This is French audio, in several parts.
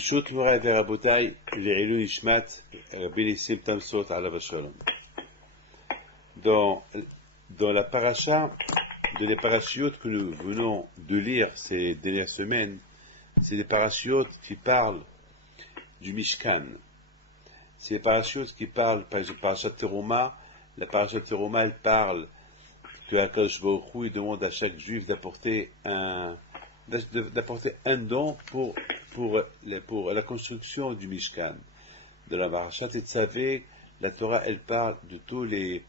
Bishut Mora Verabotai, Le'elu Ishmat, Benissim Tamsot Alav Shalom. Dans la paracha, les parachiotes que nous venons de lire ces dernières semaines, c'est des parachiotes qui parlent du Mishkan. C'est des parachiotes qui parlent, par exemple, parachat Teruma. La parachat Teruma, elle parle que Akadosh Baruch Hu, il demande à chaque juif d'apporter un don pour la construction du Mishkan. De la parachat Tetzavé, la Torah, elle parle de tous les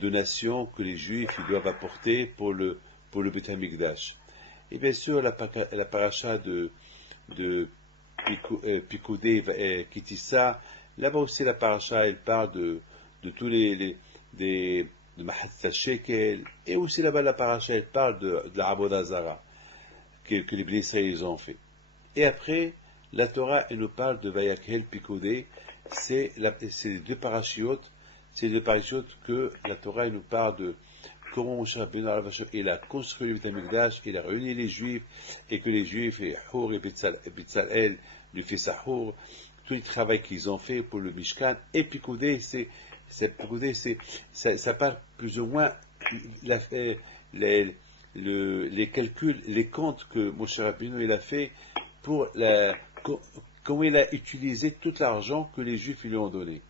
donations que les juifs ils doivent apporter pour le Beth HaMikdash. Et bien sûr, la paracha de Pikoudé et Kitissa, là-bas aussi la paracha, elle parle de tous de Mahatzah Shekel, et aussi là-bas la paracha, elle parle de la Avodah Zara que les blessés ils ont fait. Et après, la Torah, elle nous parle de Vayakhel Pikoudé, c'est les deux parachiotes. C'est les parachiotes que la Torah nous parle de comment Moshe Rabbeinu il a construit le Beth HaMikdash, il a réuni les Juifs, et que les Juifs, et Hur et Betzalel, le fils Hur, tout le travail qu'ils ont fait pour le Mishkan, et Pikoudé, ça parle plus ou moins les calculs, les comptes que Moshe Rabbeinu il a fait pour comment il a utilisé tout l'argent que les Juifs lui ont donné.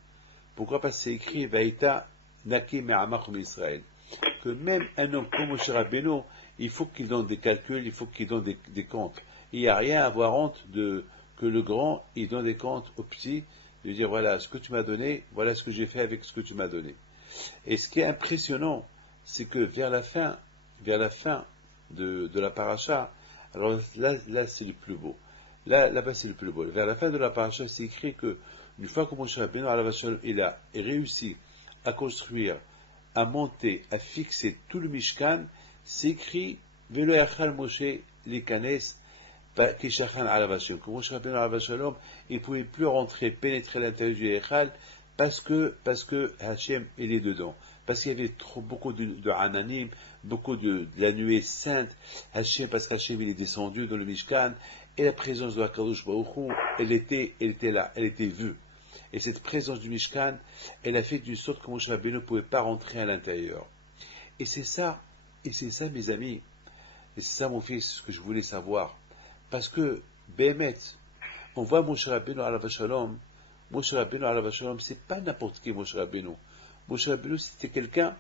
Pourquoi? Parce que c'est écrit Vaïta Naki Me'amachum Israël, que même un homme comme Moshe Rabbeinu, il faut qu'il donne des calculs, il faut qu'il donne des comptes. Il n'y a rien à avoir honte que le grand, il donne des comptes au petit, de dire voilà ce que tu m'as donné, voilà ce que j'ai fait avec ce que tu m'as donné. Et ce qui est impressionnant, c'est que vers la fin de la paracha, alors là c'est le plus beau. Là-bas c'est le plus beau. Vers la fin de la paracha, c'est écrit que une fois que Moshe Rabbeinu il a réussi à construire, à monter, à fixer tout le Mishkan, c'est écrit Velo yachal Moshe likanes kishachan alav Hashem. Que Moshe Rabbeinu alav Shalom, il ne pouvait plus pénétrer l'intérieur du Yachal parce que Hashem il est dedans. Parce qu'il y avait beaucoup de Ananim, beaucoup de la nuée sainte, Hashem, parce qu'Hashem il est descendu dans le Mishkan, et la présence de Akadosh Baruch Hu, elle était là, elle était vue. Et cette présence du Mishkan, elle a fait d'une sorte que Moshe Rabbeinu ne pouvait pas rentrer à l'intérieur. Et c'est ça, mes amis, et c'est ça mon fils, ce que je voulais savoir. Parce que, Bémet, on voit Moshe Rabbeinu alav Shalom, c'est pas n'importe qui Moshe Rabbeinu. Moshe Rabbeinu, c'était quelqu'un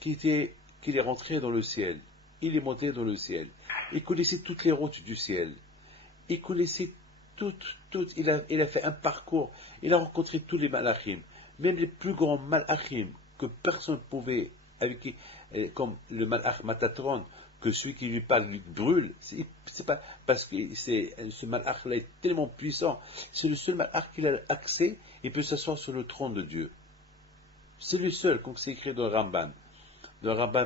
qui est rentré dans le ciel. Il est monté dans le ciel. Il connaissait toutes les routes du ciel. Il connaissait il a fait un parcours. Il a rencontré tous les malachim. Même les plus grands malachim que personne ne pouvait, comme le malach Matatron, que celui qui lui parle lui brûle. C'est pas parce que ce malach-là est tellement puissant. C'est le seul malach qui a accès. Il peut s'asseoir sur le trône de Dieu. C'est le seul, comme c'est écrit dans le Ramban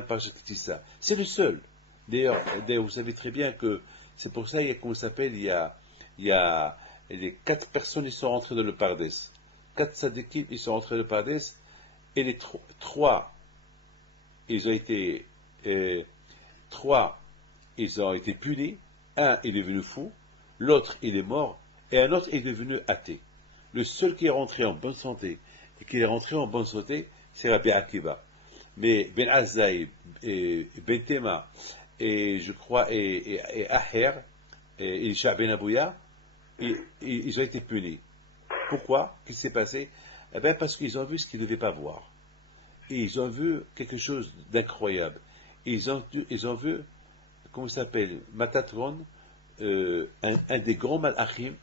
par Jean-Tissa. C'est le seul. D'ailleurs, vous savez très bien que c'est pour ça, comment ça s'appelle, il y a les 4 personnes, ils sont rentrés dans le Pardes. 4 sadikim, ils sont rentrés dans le Pardes, et les 3, ils ont été punis. Un est devenu fou, l'autre il est mort, et un autre est devenu athée. Le seul qui est rentré en bonne santé, c'est Rabbi Akiva. Mais Ben Azai, Ben Tema, et je crois, et Aher, et Elisha Ben Abouya, ils ont été punis. Pourquoi? Qu'est-ce qui s'est passé? Eh bien, parce qu'ils ont vu ce qu'ils ne devaient pas voir. Et ils ont vu quelque chose d'incroyable. Ils ont vu, comment ça s'appelle, Matatron, un des grands malachim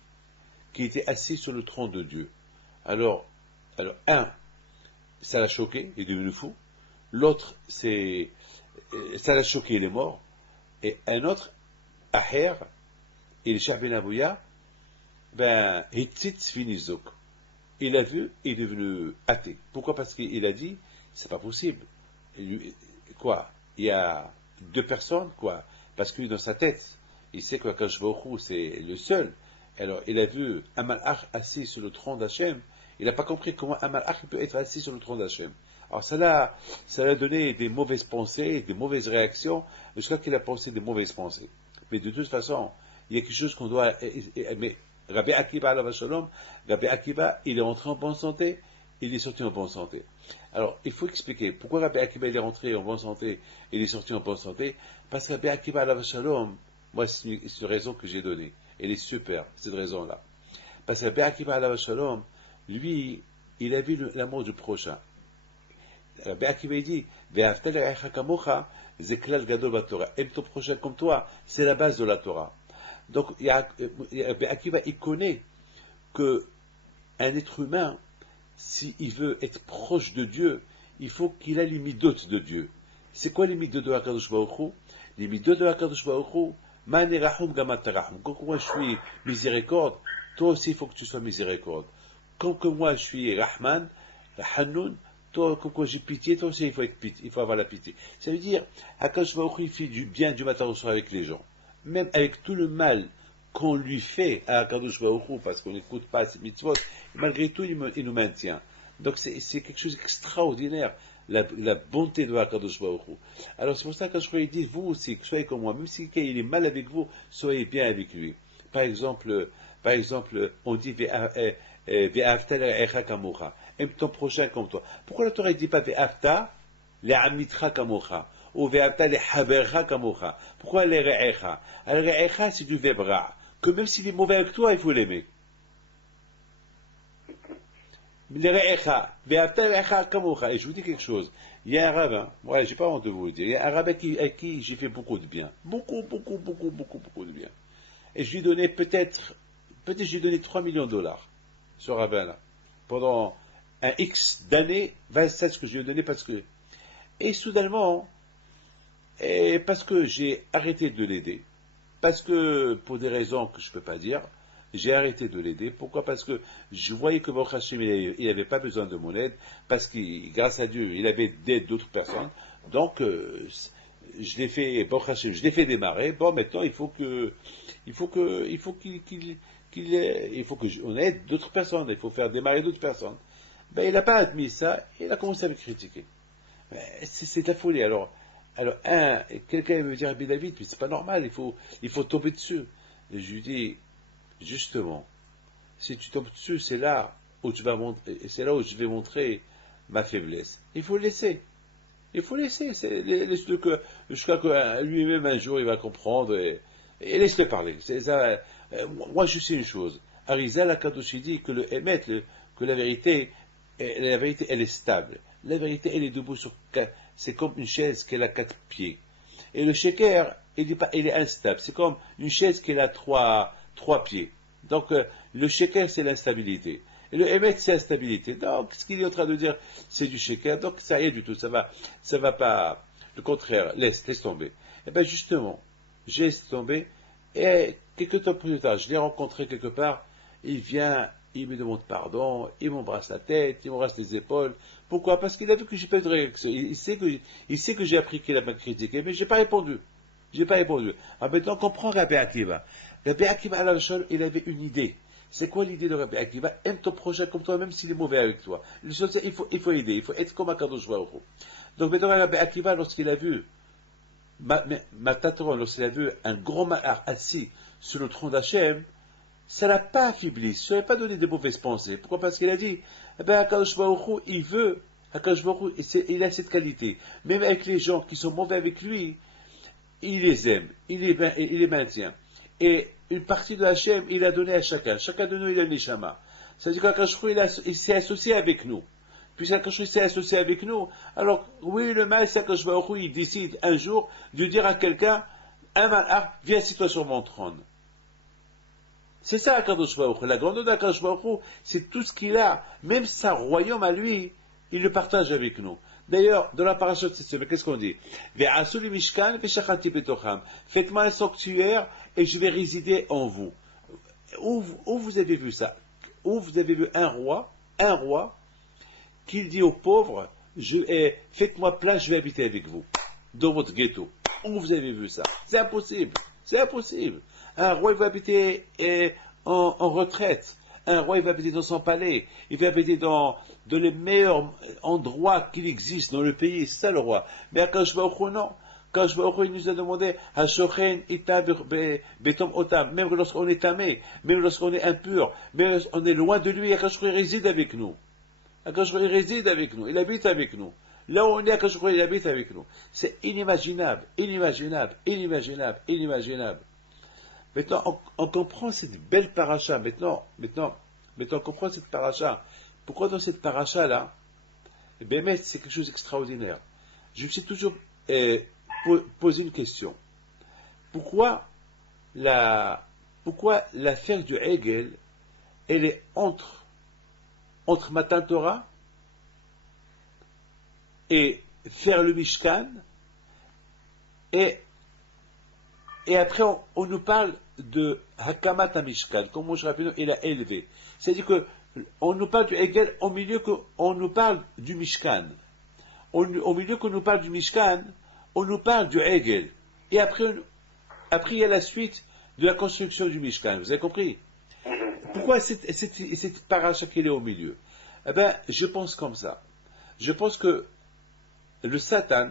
qui était assis sur le trône de Dieu. Alors un, ça l'a choqué, il est devenu fou. L'autre, ça l'a choqué, il est mort. Et un autre, Aher, Elisha Ben Abouya, Hitzitz Finizok. Il a vu, il est devenu athée. Pourquoi? Parce qu'il a dit, c'est pas possible. Quoi? Il y a 2 personnes, quoi? Parce que dans sa tête, il sait que Akadosh Baruch Hu, c'est le seul. Alors, il a vu un malach assis sur le trône d'Hachem. Il n'a pas compris comment un malach peut être assis sur le trône d'Hachem. Alors, ça l'a donné des mauvaises pensées, des mauvaises réactions, jusqu'à qu'il a pensé des mauvaises pensées. Mais de toute façon, il y a quelque chose qu'on doit. Mais Rabbi Akiva, alav shalom, Rabbi Akiva, il est rentré en bonne santé, il est sorti en bonne santé. Alors, il faut expliquer pourquoi Rabbi Akiva il est rentré en bonne santé et il est sorti en bonne santé. Parce que Rabbi Akiva, alav shalom, moi, c'est une raison que j'ai donnée. Elle est super, cette raison-là. Parce que Rabbi Akiva, alav shalom, lui, il a vu l'amour du prochain. Rabbi Akiva, il dit, Ve'afta l'erecha kamocha, c'est klal gadol b'Torah. Aime ton prochain comme toi, c'est la base de la Torah. Donc, Rabbi Akiva, il connaît que un être humain, s'il veut être proche de Dieu, il faut qu'il ait les midotes de Dieu. C'est quoi les midotes de HaKadosh Baruch Hu? Les midotes de HaKadosh Baruch Hu, Ma'ane Rahum Gamat Tarahum. Quand moi je suis miséricorde, toi aussi il faut que tu sois miséricorde. Comme que moi je suis Rahman, Hanoun, toi, comme j'ai pitié, toi aussi il faut avoir la pitié. Ça veut dire, HaKadosh Baruch Hu, il fait du bien du matin au soir avec les gens. Même avec tout le mal qu'on lui fait à HaKadosh Baruch Hu, parce qu'on n'écoute pas ses mitzvot, malgré tout, il nous maintient. Donc c'est quelque chose d'extraordinaire, la bonté de HaKadosh Baruch Hu. Alors c'est pour ça que je dit, vous aussi, soyez comme moi, même si il est mal avec vous, soyez bien avec lui. Par exemple, on dit, Ve'afta l'erecha kamocha, aime ton prochain comme toi. Pourquoi la Torah ne dit pas Ve'afta le'amitra kamocha? Ou ve'afta le'habercha kamocha? Pourquoi l'erecha? L'erecha, c'est du vebra. Que même s'il est mauvais avec toi, il faut l'aimer. Et je vous dis quelque chose. Il y a un rabbin, j'ai pas honte de vous le dire, il y a un rabbin à qui j'ai fait beaucoup de bien. Beaucoup de bien. Et je lui ai donné peut-être je lui ai donné 3 millions de dollars, ce rabbin-là. Pendant un X d'années, 27 ce que je lui ai donné parce que. Et soudainement, parce que j'ai arrêté de l'aider, parce que, pour des raisons que je ne peux pas dire, j'ai arrêté de l'aider. Pourquoi? Parce que je voyais que Baruch Hashem, il n'avait pas besoin de mon aide, parce que, grâce à Dieu, il avait d'aide d'autres personnes. Donc, je l'ai fait, Baruch Hashem, je l'ai fait démarrer. Bon, maintenant, il faut qu'on aide d'autres personnes. Il faut faire démarrer d'autres personnes. Ben, il n'a pas admis ça, et il a commencé à me critiquer. C'est de la folie. Alors, quelqu'un me dire, Rabbi David, mais c'est pas normal, il faut tomber dessus. Et je lui dis, justement, si tu tombes dessus, c'est là où je vais montrer ma faiblesse. Il faut le laisser. Laisse-le jusqu'à que lui-même un jour il va comprendre et laisse-le parler. Moi je sais une chose. Arizal Akadoshi dit que le émet, que la vérité elle est stable. La vérité elle est debout c'est comme une chaise qui a 4 pieds. Et le sheker, il est instable. C'est comme une chaise qui a 3 pieds. Donc, le sheker, c'est l'instabilité. Et le émet, c'est la stabilité. Donc, ce qu'il est en train de dire, c'est du sheker. Donc, ça rien du tout. Ça va pas. Le contraire, laisse tomber. Et bien, justement, j'ai laissé tomber. Et quelques temps plus tard, je l'ai rencontré quelque part. Il vient, il me demande pardon, il m'embrasse la tête, il m'embrasse les épaules. Pourquoi? Parce qu'il a vu que j'ai pas eu de réaction. Il sait que j'ai appris qu'il a m'a critiqué, mais j'ai pas répondu. Alors maintenant, on comprend Rabbi Akiva. Rabbi Akiva, il avait une idée. C'est quoi l'idée de Rabbi Akiva? Aime ton prochain comme toi, même s'il est mauvais avec toi. Il faut aider, il faut être comme HaKadosh Baruch Hu. Donc maintenant, Rabbi Akiva, lorsqu'il a vu Matatron, lorsqu'il a vu un grand malheur assis sur le trône d'Hachem, ça l'a pas affaibli, ça ne lui a pas donné de mauvaises pensées. Pourquoi? Parce qu'il a dit, HaKadosh Baruch Hu, HaKadosh Baruch Hu, il a cette qualité. Même avec les gens qui sont mauvais avec lui, il les aime, il les maintient. Et une partie de Hachem, il a donné à chacun. Chacun de nous, il a une neshama. C'est-à-dire qu'Akadosh Baruch Hu, il s'est associé avec nous. Puis Akadosh Baruch Hu s'est associé avec nous. Alors, oui, le mal, c'est qu'Akadosh Baruch Hu, il décide un jour de dire à quelqu'un, un malheur, viens assis-toi sur mon trône. C'est ça Akadosh Baruch Hu. La grandeur d'Akadosh Baruch Hu, c'est tout ce qu'il a. Même sa royaume à lui, il le partage avec nous. D'ailleurs, dans la paracha de cette semaine, qu'est-ce qu'on dit? Faites-moi un sanctuaire et je vais résider en vous. Où vous avez vu ça? Où vous avez vu un roi qui dit aux pauvres, faites-moi plein, je vais habiter avec vous, dans votre ghetto. Où vous avez vu ça? C'est impossible. Un roi, il va habiter en retraite. Un roi, il va habiter dans son palais. Il va habiter dans les meilleurs endroits qu'il existe dans le pays. C'est ça le roi. Mais Akadosh Baruch Hu, non. Quand je vois il nous a demandé Hashochen ita betom otam, même lorsqu'on est tamé, même lorsqu'on est impur, même lorsqu'on est loin de lui, Akash réside avec nous. Akash réside avec nous, il habite avec nous. Là où on est, Akash il habite avec nous. C'est inimaginable, inimaginable, inimaginable, inimaginable. Maintenant, on comprend cette belle paracha. Maintenant, on comprend cette paracha. Pourquoi dans cette paracha-là, mais c'est quelque chose d'extraordinaire. Je me suis toujours posé une question. Pourquoi l'affaire du Hegel, elle est entre Matan Torah et faire le Mishkan, et après on nous parle de Hakamat HaMishkan, comme Moshe Rabbeinu il a élevé. C'est-à-dire que on nous parle du Hegel au milieu qu'on nous parle du Mishkan. Au milieu qu'on nous parle du Mishkan, on nous parle du Hegel. Et après il y a la suite de la construction du Mishkan. Vous avez compris? Pourquoi cette paracha qui est au milieu? Eh bien, je pense comme ça. Je pense que le Satan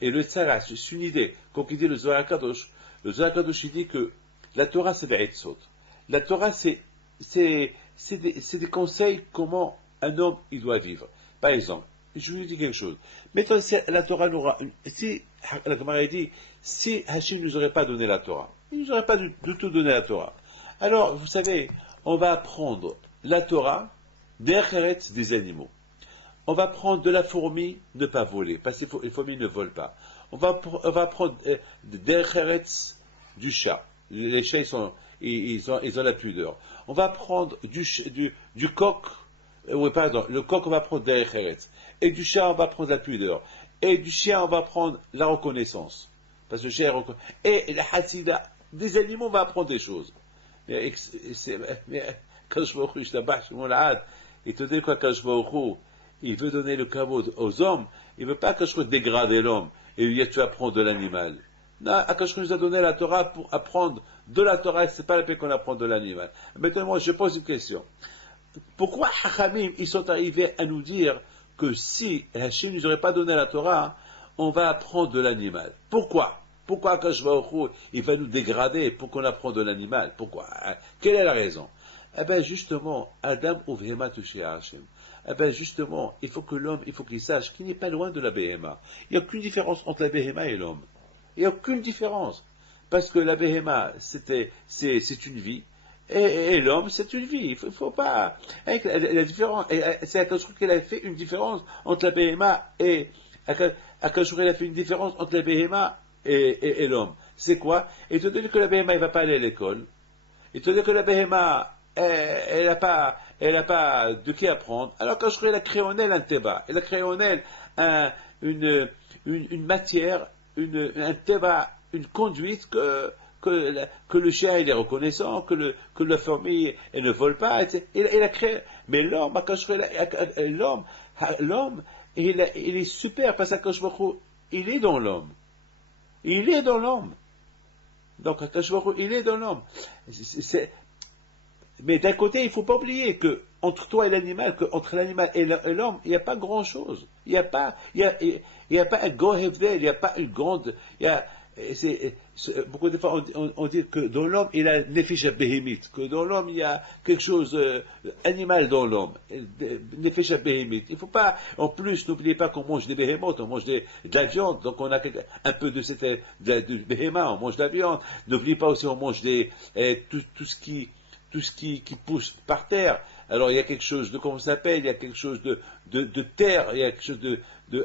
et le Tzara, c'est une idée. Comme il dit le Zohar HaKadosh, il dit que la Torah, c'est Be'etzot. La Torah, c'est des conseils comment un homme il doit vivre. Par exemple, je vous dis quelque chose. Mettons, si la Torah si la Gemara dit, si Hachim ne nous aurait pas donné la Torah, il ne nous aurait pas du tout donné la Torah. Alors, vous savez, on va apprendre la Torah des animaux. On va prendre de la fourmi, ne pas voler, parce que les fourmis ne volent pas. On va prendre du chat. Les chats, ils ont la pudeur. On va prendre du coq, oui, pardon, le coq, on va prendre derech eretz. Et du chat, on va prendre la pudeur. Et du chien, on va prendre la reconnaissance. Parce que le chien et la hasida, des animaux, on va apprendre des choses. Mais quand je vois il te dit quoi, quand je vois il veut donner le kavod aux hommes, il ne veut pas que je dégrader l'homme et lui dire tu apprends de l'animal. Non, Akash nous a donné la Torah pour apprendre de la Torah, c'est pas la peine qu'on apprend de l'animal. Maintenant, moi, je pose une question. Pourquoi Hachamim, ils sont arrivés à nous dire que si Hachem ne nous aurait pas donné la Torah, on va apprendre de l'animal? Pourquoi? Pourquoi Akash il va nous dégrader pour qu'on apprenne de l'animal? Pourquoi? Quelle est la raison? Eh bien, justement, Adam Uvhema touché à Hachem. Eh bien, justement, il faut que l'homme, il faut qu'il sache qu'il n'est pas loin de la Behema. Il n'y a aucune différence entre la Behema et l'homme. Il n'y a aucune différence. Parce que la Behema, c'est une vie, et l'homme, c'est une vie. Il faut pas. La différence, c'est Akash qu'il a fait une différence entre la Behema et. Akash il a fait une différence entre la Behema et l'homme. C'est quoi? Étant donné que la Behema, il ne va pas aller à l'école, étant donné que la Behema, elle n'a pas de qui apprendre. Alors quand je crois, elle a créé en elle un teba, elle a créé en elle une matière, un teba, une conduite que le chien il est reconnaissant, que la fourmi elle ne vole pas. Elle a créé. Mais l'homme, quand je crois, l'homme, il est super parce que quand je crois, il est dans l'homme. Il est dans l'homme. Donc quand je crois, il est dans l'homme. Mais d'un côté, il ne faut pas oublier que entre toi et l'animal, entre l'animal et l'homme, il n'y a pas grand-chose. Il n'y a pas un go hefdel, il n'y a pas une grande. Beaucoup de fois, on dit que dans l'homme, il y a nefesh behemite, que dans l'homme, il y a quelque chose animal dans l'homme, nefesh behemite. Il ne faut pas, en plus, n'oubliez pas qu'on mange des behemotes, on mange de la viande, donc on a un peu de behema, on mange de la viande. N'oubliez pas aussi, on mange tout ce qui pousse par terre. Alors il y a quelque chose de, comment ça s'appelle, il y a quelque chose de terre, il y a quelque chose de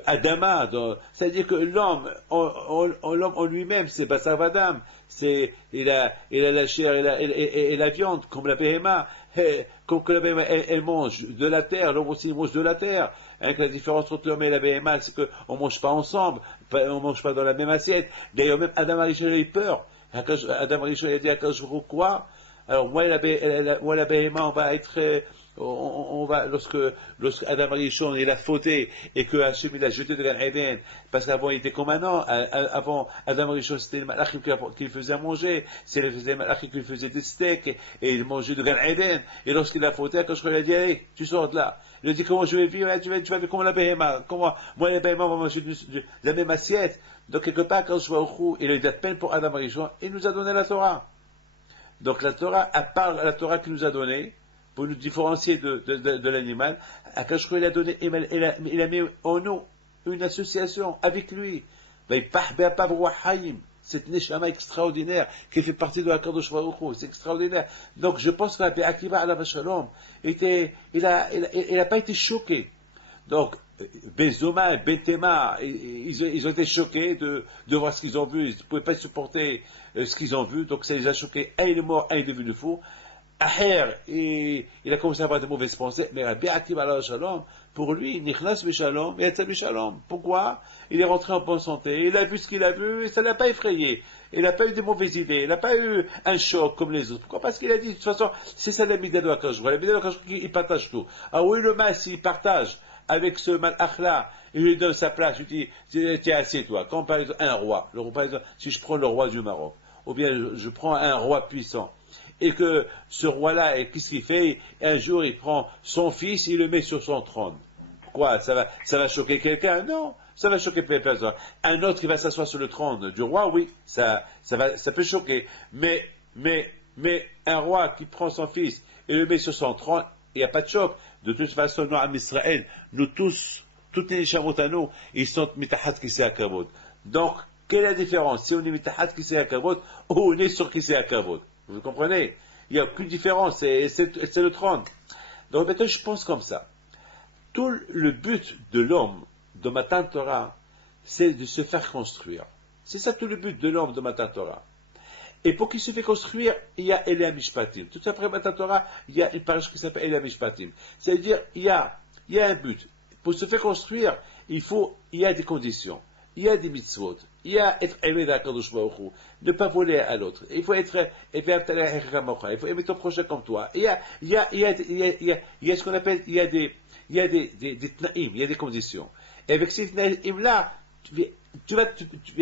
Adama. C'est-à-dire que l'homme en lui-même, c'est Basavadam, il a la chair et la viande, comme la Behema. Comme que la Behema, elle mange de la terre, l'homme aussi mange de la terre. Hein, que la différence entre l'homme et la Behema, c'est qu'on ne mange pas ensemble, on ne mange pas dans la même assiette. D'ailleurs, même Adam Arishon a eu peur. Adam Arishon a dit à Akash quoi? Alors, moi, la Béhéma, on va être, on va, lorsque Adam Arishon, il a fauté, et que Hachem, il a jeté de Gan Eden, parce qu'avant, il était comme un an, avant, Adam Arishon, c'était le malachim qu'il faisait manger, c'est les malachim qui faisait des steaks, et il mangeait de Gan Eden, et lorsqu'il a fauté, quand je lui ai dit, allez, tu sors de là. Il a dit, comment je vais vivre? Tu vas vivre comme la Béhéma. Comment, moi, la Béhéma, on va manger de la même assiette. Donc, quelque part, quand je vois au Khou, il a eu de la peine pour Adam Arishon, il nous a donné la Torah. Donc la Torah, à part la Torah qu'il nous a donnée, pour nous différencier de l'animal, Akash il a donné, il a mis en nous une association avec lui. Cette neshama extraordinaire qui fait partie de la Kadosh Baruch Hu, c'est extraordinaire. Donc je pense que la Be'akiva ala Shalom il a pas été choqué. Donc Bezoma et Betema, ils ont été choqués de voir ce qu'ils ont vu. Ils ne pouvaient pas supporter ce qu'ils ont vu, donc ça les a choqués. Un il est mort, un il est devenu fou. Aher, il a commencé à avoir de mauvaises pensées, mais Rabbi Akiva ala Shalom, pour lui, Nichnas Bishalom, Yatsa Bishalom. Pourquoi? Il est rentré en bonne santé, il a vu ce qu'il a vu, et ça ne l'a pas effrayé. Il n'a pas eu de mauvaises idées, il n'a pas eu un choc comme les autres. Pourquoi? Parce qu'il a dit, de toute façon, c'est ça la Mida de Akash. La Mida de Akash, il partage tout. Ah oui, le mas, il partage avec ce malach-là, il lui donne sa place, il dit, tiens, assieds-toi. Comme par exemple un roi, par exemple, si je prends le roi du Maroc, ou bien je prends un roi puissant, et que ce roi-là, qu'est-ce qu'il fait? Un jour, il prend son fils, il le met sur son trône. Pourquoi? Ça va choquer quelqu'un? Non, ça va choquer personne. Un autre qui va s'asseoir sur le trône du roi, oui, ça peut choquer. Mais un roi qui prend son fils et le met sur son trône, il n'y a pas de choc. De toute façon, nous, en Israël, nous tous, toutes les Neshamot à nous, ils sont mitahat kisei hakavod. Donc, quelle est la différence? Si on est mitahat kisei hakavod, ou on est sur kisei hakavod. Vous comprenez? Il n'y a aucune différence, c'est le trône. Donc maintenant, je pense comme ça. Tout le but de l'homme de Matan Torah, c'est de se faire construire. C'est ça tout le but de l'homme de Matan Torah. Et pour qu'il se fait construire, il y a Elia Mishpatim. Tout après Matan Torah, il y a une page qui s'appelle Elia Mishpatim. C'est-à-dire, il y a un but. Pour se faire construire, il y a des conditions. Il y a des mitzvot. Il y a être aimé d'Akadosh Baruch Hu, ne pas voler à l'autre. Il faut être, il faut aimer ton prochain comme toi. Il y a ce qu'on appelle, il y a des tnaïm, il y a des conditions. Et avec ces tnaïm-là, tu vas,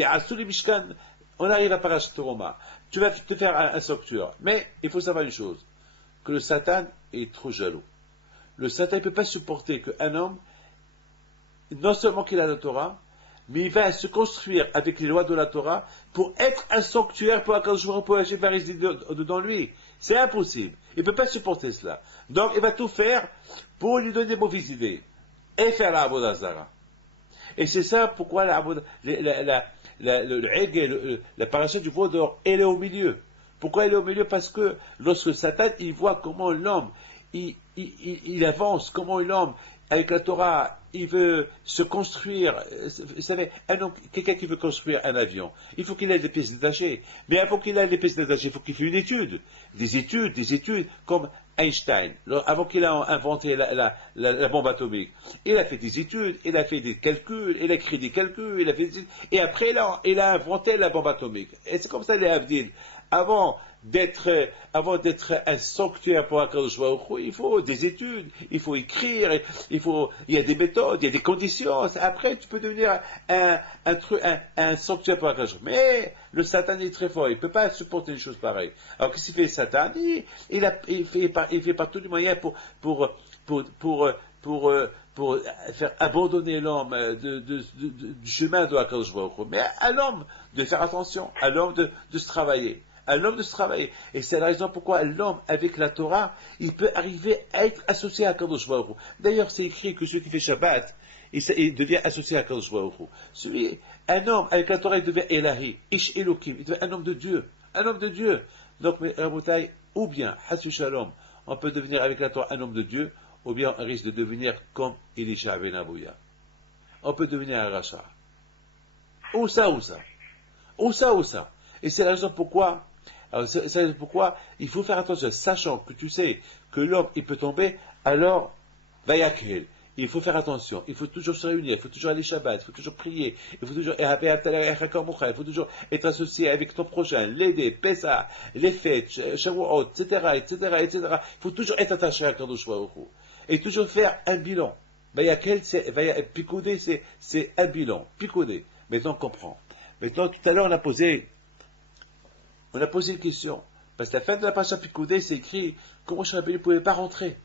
à sous les Mishkan, on arrive à Parashat Roma. Tu vas te faire un sanctuaire. Mais il faut savoir une chose, que le Satan est trop jaloux. Le Satan ne peut pas supporter qu'un homme, non seulement qu'il a la Torah, mais il va se construire avec les lois de la Torah pour être un sanctuaire pour Hachem va résider dedans lui. C'est impossible. Il ne peut pas supporter cela. Donc il va tout faire pour lui donner des mauvaises idées et faire la Avodah Zara. Et c'est ça pourquoi la paracha du veau d'or, elle est au milieu. Pourquoi elle est au milieu? Parce que lorsque Satan, il voit comment l'homme, il avance, comment l'homme, avec la Torah, il veut se construire. Vous savez, quelqu'un qui veut construire un avion, il faut qu'il ait des pièces détachées. Mais avant qu'il ait des pièces détachées, il faut qu'il fasse une étude. Des études, comme Einstein, avant qu'il ait inventé la bombe atomique. Il a fait des études, il a fait des calculs, il a écrit des calculs, et après, il a inventé la bombe atomique. Et c'est comme ça, les Avdil. Avant d'être un sanctuaire pour Akadosh Baruch Hu, il faut des études, il faut écrire, il y a des méthodes, il y a des conditions. Après, tu peux devenir un sanctuaire pour Akadosh Baruch Hu. Mais le Satan est très fort, il ne peut pas supporter une chose pareille. Alors qu'est-ce qu'il fait, Satan? Il fait par tous les moyens pour faire abandonner l'homme du chemin de Akadosh Baruch Hu. Mais à l'homme de faire attention, à l'homme de se travailler. À l'homme de se travailler. Et c'est la raison pourquoi l'homme, avec la Torah, il peut arriver à être associé à Kadosh Baruch Hu. D'ailleurs, c'est écrit que celui qui fait Shabbat, il devient associé à Kadosh Baruch Hu. Un homme, avec la Torah, il devient Elahi, Ish Elokim, il devient un homme de Dieu. Un homme de Dieu. Donc, Rabotai, ou bien, Hasu Shalom, on peut devenir avec la Torah un homme de Dieu, ou bien on risque de devenir comme Elisha ben Abouya. On peut devenir un Racha. Ou ça. Et c'est la raison pourquoi, il faut faire attention, sachant que tu sais que l'homme, il peut tomber, alors, Vayakhel, il faut faire attention, il faut toujours se réunir, il faut toujours aller Shabbat, il faut toujours prier, il faut toujours il faut toujours être associé avec ton prochain, l'aider, Pessah, les fêtes, Shavuot, etc., etc., etc. Il faut toujours être attaché à Kadosh Baruch Hu. Et toujours faire un bilan. Picouder, c'est un bilan. Picouder. Maintenant, on comprend. Maintenant, tout à l'heure, on a posé une question. Parce que la fin de la parasha Picouder, c'est écrit que Moshe Rabbeinu ne pouvait pas rentrer.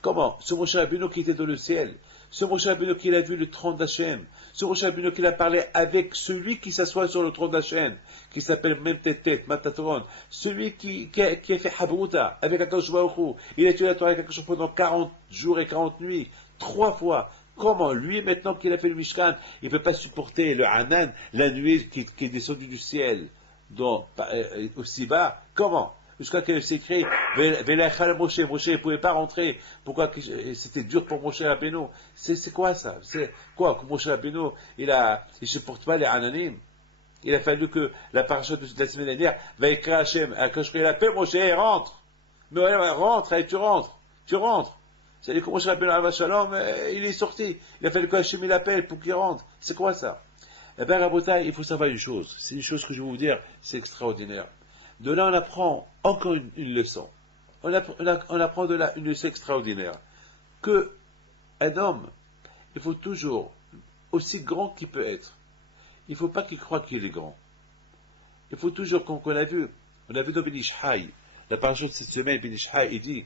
Comment? Ce Moshe Rabbeinu qui était dans le ciel, ce Moshe Rabbeinu qui a vu le trône d'Hachem, ce Moshe Rabbeinu qui a parlé avec celui qui s'assoit sur le trône d'Hachem, qui s'appelle Memtetet, Matatron, celui qui a fait Habruta avec Akadosh Baruch Hu. Il a étudié la Torah avec Akadosh pendant 40 jours et 40 nuits, 3 fois. Comment? Lui, maintenant qu'il a fait le Mishkan, il ne peut pas supporter le Hanan, la nuée qui est descendue du ciel, aussi bas. Comment? Jusqu'à qu'elle s'écrit, Moshe ne pouvait pas rentrer. Pourquoi? C'était dur pour Moshe Rabbeinu. C'est quoi ça? C'est quoi que Moshe Rabbeinu, il ne supporte pas les Hananim? Il a fallu que la paracha de la semaine dernière, Vaikra Hashem, quand il appelle Moshe, rentre. Mais ouais, rentre, allez, tu rentres. C'est-à-dire que Moshe Rabbeinu, Shalom, il est sorti. Il a fallu que Hashem l'appelle pour qu'il rentre. C'est quoi ça? Eh bien, Rabotai, il faut savoir une chose. C'est une chose que je vais vous dire, c'est extraordinaire. De là, on apprend encore une leçon. On apprend de là une leçon extraordinaire. Que un homme, il faut toujours, aussi grand qu'il peut être, il ne faut pas qu'il croie qu'il est grand. Il faut toujours, comme on a vu dans Ben Ishai, la paracha de cette semaine, Ben Ishai, il dit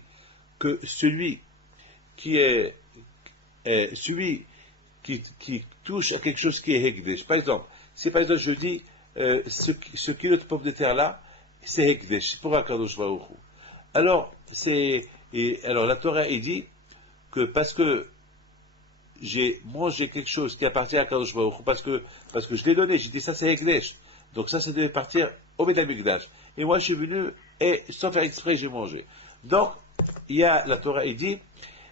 que celui qui touche à quelque chose qui est Hekdesh. Par exemple, si par exemple je dis ce kilo de pommes de terre là, c'est Hekdesh, c'est pour Akadosh Baruch Hu. Alors, la Torah il dit que parce que j'ai mangé quelque chose qui appartient à Akadosh Baruch Hu, parce que je l'ai donné, j'ai dit ça c'est Hekdesh, donc ça devait partir au Beth Amikdash. Et moi je suis venu et sans faire exprès j'ai mangé. Donc, la Torah il dit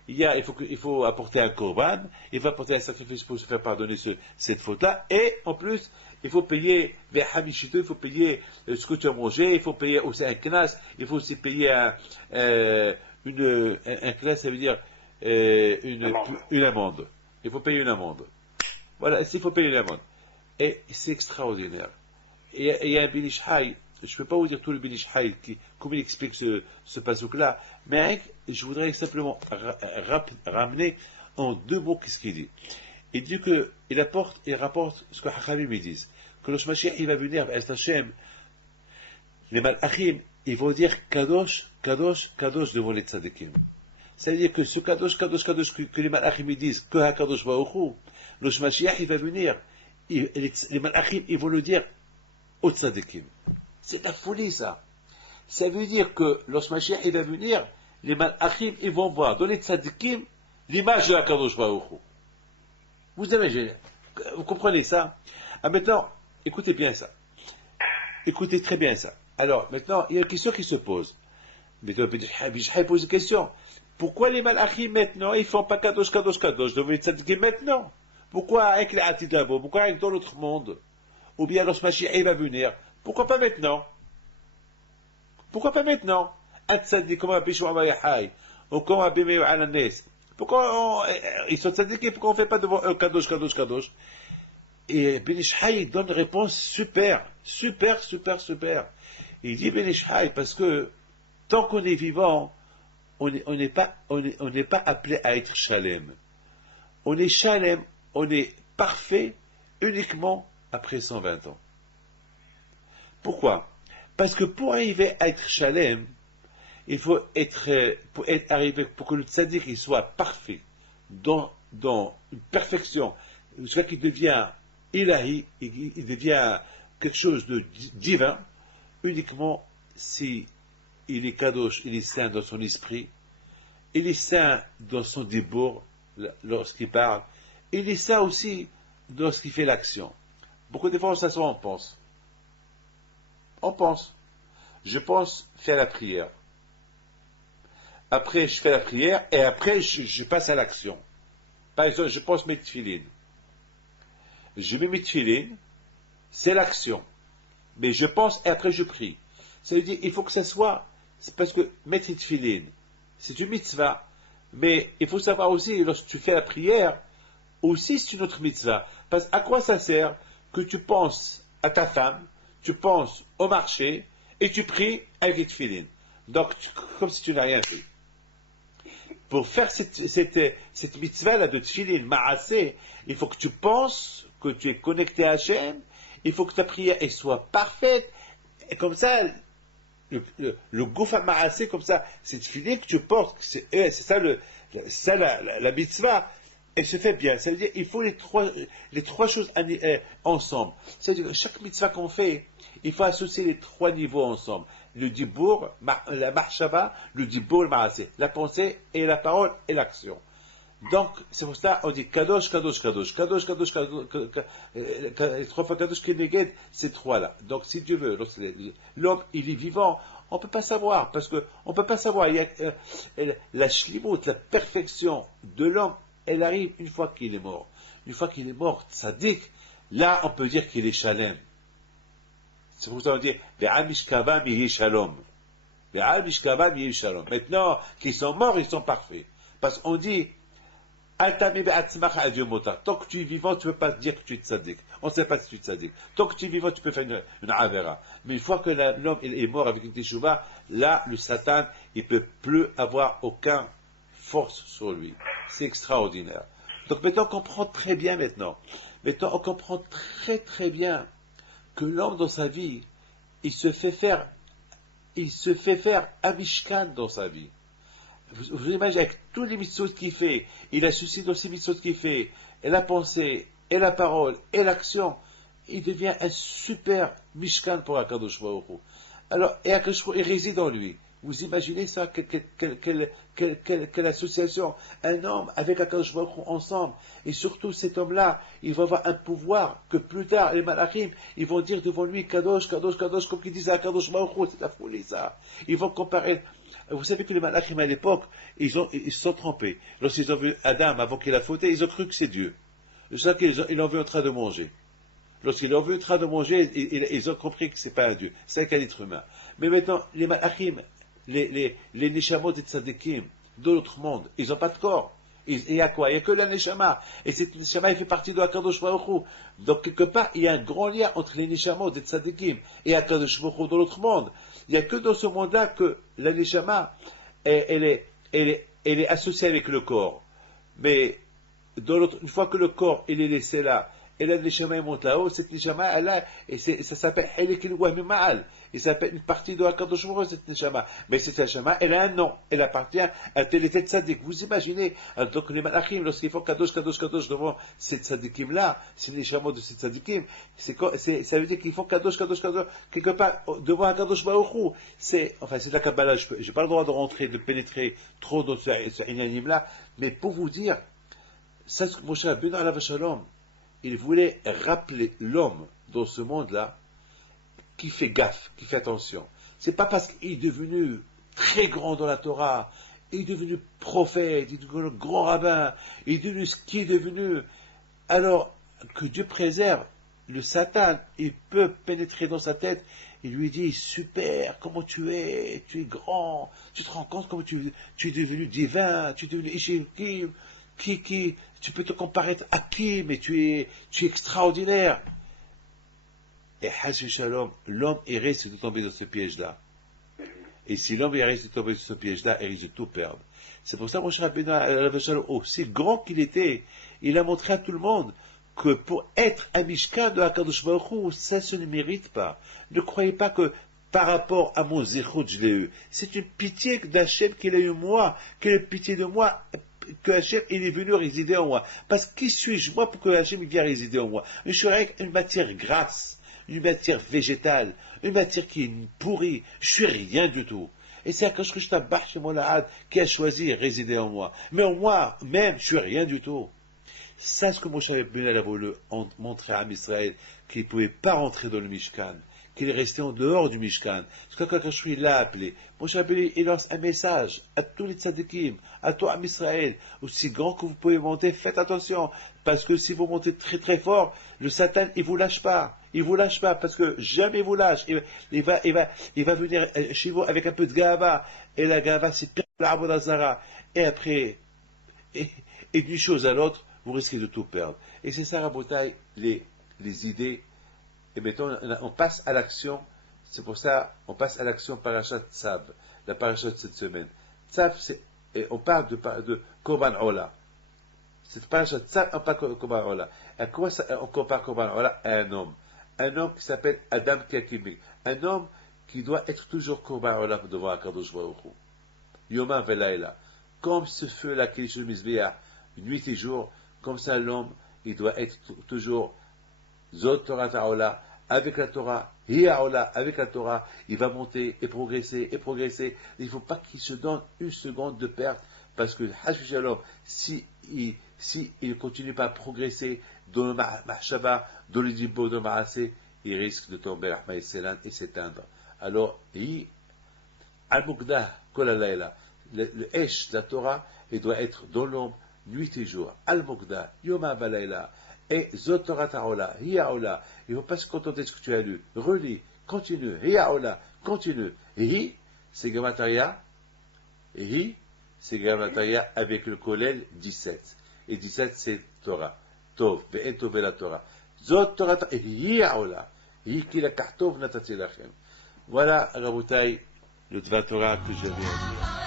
il faut apporter un korban, il faut apporter un sacrifice pour se faire pardonner cette faute-là, et en plus, il faut payer il faut payer ce que tu as mangé, il faut payer aussi un knas, il faut aussi payer un knas, ça veut dire une amende. Il faut payer une amende. Voilà, il faut payer une amende. Et c'est extraordinaire. Et il y a un Ben Ishai, je ne peux pas vous dire tout le Ben Ishai, comment il explique ce passouk-là, mais je voudrais simplement ramener en 2 mots qu'est-ce qu'il dit. Il dit il rapporte ce que Hachamim disent, que le Mashiach il va venir à Hashem, les Malachim, ils vont dire Kadosh, Kadosh, Kadosh devant les Tzadikim. Ça veut dire que ce Kadosh, Kadosh, Kadosh que les Malachim disent, que HaKadosh Baruch Hu, le Mashiach il va venir, les Malachim ils vont le dire aux Tzadikim. C'est de la folie ça. Ça veut dire que lorsque Mashiach il va venir, les Malachim ils vont voir dans les Tzadikim l'image de HaKadosh Baruch Hu. Vous comprenez ça? Maintenant, écoutez bien ça. Écoutez très bien ça. Alors, maintenant, il y a une question qui se pose. Maintenant, Bishai pose une question. Pourquoi les Malachim maintenant, ils ne font pas Kadosh, Kadosh, Kadosh devant les Tzadikim maintenant? Pourquoi avec les Atid là-bas? Pourquoi avec dans l'autre monde? Ou bien lorsque Mashiach va venir? Pourquoi pas maintenant? Pourquoi pas maintenant? Un Tzadik comme Rabbi Shimon Bar Yochai, ou comme Rabbi Meir Ananes. Pourquoi ils sont tzadikim, pourquoi on ne fait pas devant eux Kadosh, Kadosh, Kadosh? Et Ben Ishai donne une réponse super. Il dit Ben Ishai, parce que tant qu'on est vivant, on n'est pas appelé à être shalem. On est shalem, on est parfait uniquement après 120 ans. Pourquoi? Parce que pour arriver à être shalem, il faut pour que le tzaddik il soit parfait, dans une perfection, jusqu'à qu'il devient ilahi, il devient quelque chose de divin, uniquement si il est kadosh, il est saint dans son esprit, il est saint dans son débour, lorsqu'il parle, il est saint aussi lorsqu'il fait l'action. Beaucoup de fois, on s'assoit, on pense. Je pense faire la prière. Après, je fais la prière et après, je passe à l'action. Par exemple, je pense mes tefilines. Je mets mes tefilines, c'est l'action. Mais je pense et après, je prie. Ça veut dire il faut que ça soit, c'est parce que mettre les tefilines, c'est une mitzvah. Mais il faut savoir aussi, lorsque tu fais la prière, aussi c'est une autre mitzvah. Parce à quoi ça sert que tu penses à ta femme, tu penses au marché, et tu pries avec les tefilines. Donc, comme si tu n'as rien fait. Pour faire cette mitzvah-là de tefilin, ma'aseh, il faut que tu penses que tu es connecté à Hachem, il faut que ta prière elle soit parfaite, et comme ça, le gouffre ma'aseh, comme ça, c'est tefilin que tu portes, c'est ça, la mitzvah, elle se fait bien. Ça veut dire qu'il faut les trois choses ensemble. C'est-à-dire que chaque mitzvah qu'on fait, il faut associer les trois niveaux ensemble. Le dibour, la marshava, le dibour, le ma'aseh. La pensée et la parole et l'action. Donc, c'est pour ça on dit kadosh, kadosh, kadosh, kadosh, kadosh, kadosh, les trois fois kadosh, keneged, ces trois-là. Donc, si Dieu veut, l'homme, il est vivant, on ne peut pas savoir, parce que on ne peut pas savoir. Il y a, la shlimout, la perfection de l'homme, elle arrive une fois qu'il est mort. Une fois qu'il est mort, tzaddik, là, on peut dire qu'il est shalem. C'est pour ça qu'on dit Ve'al mishkavam yehi shalom. Ve'al mishkavam yehi shalom. Maintenant qu'ils sont morts, ils sont parfaits. Parce qu'on dit Al tami be'atzmach al yomota. Tant que tu es vivant, tu ne peux pas dire que tu es tzaddik. On ne sait pas si tu es tzaddik. Tant que tu es vivant, tu peux faire une avera. Mais une fois que l'homme est mort avec une teshuva, là, le Satan, il ne peut plus avoir aucune force sur lui. C'est extraordinaire. Donc maintenant, on comprend très bien maintenant. Maintenant, on comprend très très bien que l'homme dans sa vie, il se fait faire un mishkan dans sa vie. Vous imaginez, avec tous les mitzvot qu'il fait, il associe dans ces mitzvot qu'il fait, et la pensée, et la parole, et l'action, il devient un super mishkan pour Akadosh Baruch Hu. Alors, et Akadosh Baruch Hu, il réside en lui. Vous imaginez ça, quelle association, un homme avec Akadosh Baruch Hu ensemble, et surtout cet homme-là, il va avoir un pouvoir que plus tard, les malachim, ils vont dire devant lui, Kadosh, Kadosh, Kadosh, comme qu'ils disent à Akadosh Baruch Hu, c'est la folie ça. Ils vont comparer. Vous savez que les malachim à l'époque, ils se sont trompés. Lorsqu'ils ont vu Adam avant qu'il a fauté, ils ont cru que c'est Dieu. C'est ça qu'ils l'ont vu en train de manger. Lorsqu'ils l'ont vu en train de manger, ils ont compris que ce n'est pas un Dieu, c'est un être humain. Mais maintenant, les malachim, les neshamot et tzadikim de l'autre monde, ils n'ont pas de corps. Il y a quoi? Il n'y a que la neshama. Et cette neshama, elle fait partie de Akadosh Baruch Hu. Donc, quelque part, il y a un grand lien entre les neshamot et tzadikim et Akadosh Baruch Hu dans l'autre monde. Il n'y a que dans ce monde-là que la neshama, elle est associée avec le corps. Mais, une fois que le corps, il est laissé là, et la neshama monte là-haut, cette neshama, elle a, et ça s'appelle Helik el-Wahmi Ma'al. Il s'appelle une partie de Hakadosh Baruch Hu, cette neshama. Mais cette neshama, elle a un nom. Elle appartient à tel et tel tzaddik. Vous imaginez, donc les malachim, lorsqu'ils font Kadosh, Kadosh, Kadosh devant ces tzaddikim-là, ces neshamot de ces tzaddikim, ça veut dire qu'ils font Kadosh, Kadosh, Kadosh, quelque part, devant Hakadosh Baruch Hu. C'est de la Kabbalah. Je n'ai pas le droit de rentrer, de pénétrer trop dans ce inanim-là. Mais pour vous dire, ça, ce que Moshe Rabbeinu alav shalom, il voulait rappeler l'homme dans ce monde-là qui fait gaffe, qui fait attention. C'est pas parce qu'il est devenu très grand dans la Torah, il est devenu prophète, il est devenu grand rabbin, il est devenu ce qu'il est devenu, alors que Dieu préserve. Le Satan, il peut pénétrer dans sa tête, il lui dit, super, comment tu es grand, tu te rends compte comment tu es devenu divin, tu es devenu Ishikim, tu peux te comparer à qui, mais tu es extraordinaire. Et Hashem Shalom, l'homme est risque de tomber dans ce piège-là. Et si l'homme est risque de tomber dans ce piège-là, il risque de tout perdre. C'est pour ça que Moshe Rabbeinu, aussi grand qu'il était, il a montré à tout le monde que pour être un Mishkan de Hakadosh Baruch Hu, ça se ne mérite pas. Ne croyez pas que par rapport à mon zéchut, je l'ai eu. C'est une pitié d'Hachem qu'il a eu moi, qu'il a eu pitié de moi, que Hachem il est venu résider en moi. Parce que qui suis-je moi pour que Hachem vienne résider en moi? Je suis avec une matière grasse, une matière végétale, une matière qui est pourrie. Je suis rien du tout. Et c'est Akash Rishtabach chez Molahad qui a choisi de résider en moi. Mais en moi, même, je suis rien du tout. C'est ce que Moshe Rabbeinu a voulu montrer à Israël, qu'il ne pouvait pas rentrer dans le Mishkan, qu'il est resté en dehors du Mishkan. C'est quand Akash l'a appelé. Moshe Rabbeinu, il lance un message à tous les tzadikim, à toi, à Israël, aussi grand que vous pouvez monter, faites attention, parce que si vous montez très très fort, le Satan, il vous lâche pas. Il vous lâche pas, parce que jamais il vous lâche. Il va venir chez vous avec un peu de gava, et la gava, c'est pire que l'arbre d'Azara. Et après, et d'une chose à l'autre, vous risquez de tout perdre. Et c'est ça, Rabotai, les idées. Et maintenant, on passe à l'action. C'est pour ça, on passe à l'action parachat Tzav, la parachat de cette semaine. Tzav, on parle de Korban Ola. Cette parachat Tzav, on parle de Korban Ola. À quoi on compare Korban Ola à un homme? Un homme qui s'appelle Adam Kakimik. Un homme qui doit être toujours Korban Ola devant Akadosh Baruch Hu. Yoma Velaila. Comme ce feu-là qui est sur le Mizbeah, nuit et jour, comme ça l'homme, il doit être toujours Zot Torah Ta'ola, avec la Torah, Hi'aola, avec la Torah, il va monter et progresser et progresser. Il ne faut pas qu'il se donne une seconde de perte, parce que Hashvi Shalom, si il ne continue pas à progresser dans le Mahshaba, dans les Dibbo, dans le Maasé, il risque de tomber Rahma et Selan et s'éteindre. Alors, Al-Mukdah, Kolalayla, le Esh, la Torah, il doit être dans l'ombre, nuit et jour. Al-Mukdah, Yoma Balayla, et Zot Torah Ta'ola, Hi'aola. Il ne faut pas se contenter de ce que tu as lu. Relis, continue, Hi'aola, continue. Hi, c'est Gamataria, Hi, c'est Gamataria avec le Kolel 17. Et 17, c'est Torah. Tov, Ve'en Tov la Torah. Zot Torah Ta'ola, Hi'aola. Hi, ki la Kachtov Natati Lachem. Voilà, Rabotai, le Dvar Torah que j'avais à dire.